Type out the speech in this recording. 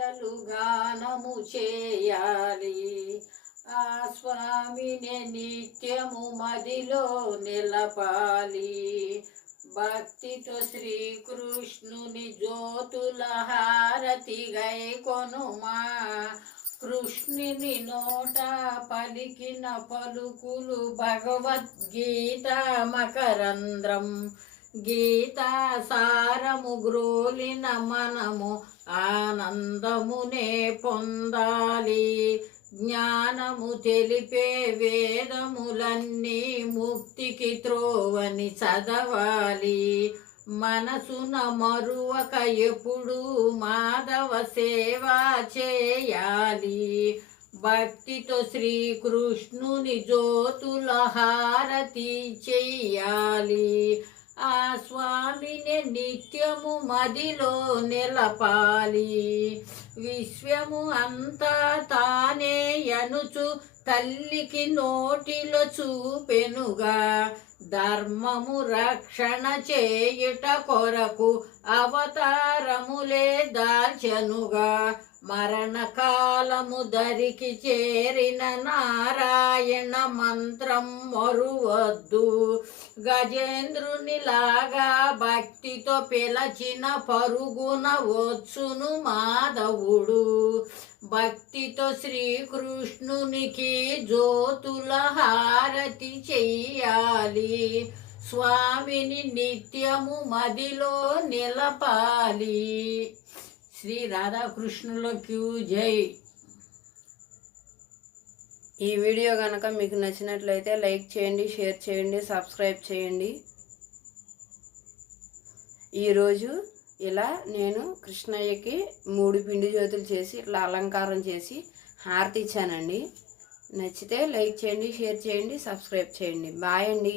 లీలలు గానము చేయాలి. ఆ స్వామిని నిత్యము మదిలో నిలపాలి. భక్తితో శ్రీకృష్ణుని జ్యోతుల హారతి గైకొనుమా. కృష్ణుని నోట పలికిన పలుకులు భగవద్గీత మకరంధ్రం. గీతా సారము గ్రోలిన మనము ఆనందమునే పొందాలి. జ్ఞానము తెలిపే వేదములన్నీ ముక్తికి త్రోవని చదవాలి. మనసున మరువక ఎప్పుడు మాధవ సేవ చేయాలి. భక్తితో శ్రీకృష్ణుని జ్యోతుల హారతి చెయ్యాలి. ఆ స్వామిని నిత్యము మదిలో నిలపాలి. విశ్వము అంతా తానే యనుచు తల్లికి నోటిలో చూపెనుగా. ధర్మము రక్షణ చేయుట కొరకు అవతారములే దాల్చెనుగా. మరణకాలము దరికి చేరిన నారాయణ మంత్రం మరువద్దు. గజేంద్రునిలాగా భక్తితో పిలచిన పరుగున వచ్చును మాధవుడు. భక్తితో శ్రీకృష్ణునికి జ్యోతుల హారతి చెయ్యాలి. స్వామిని నిత్యము మదిలో నిలపాలి. శ్రీ రాధాకృష్ణులకు జై. ఈ వీడియో కనుక మీకు నచ్చినట్లయితే లైక్ చేయండి, షేర్ చేయండి, సబ్స్క్రైబ్ చేయండి. ఈరోజు ఇలా నేను కృష్ణయ్యకి 3 పిండి జ్యోతులు చేసి ఇట్లా అలంకారం చేసి హారతి ఇచ్చానండి. నచ్చితే లైక్ చేయండి, షేర్ చేయండి, సబ్స్క్రైబ్ చేయండి. బాయ్ అండి.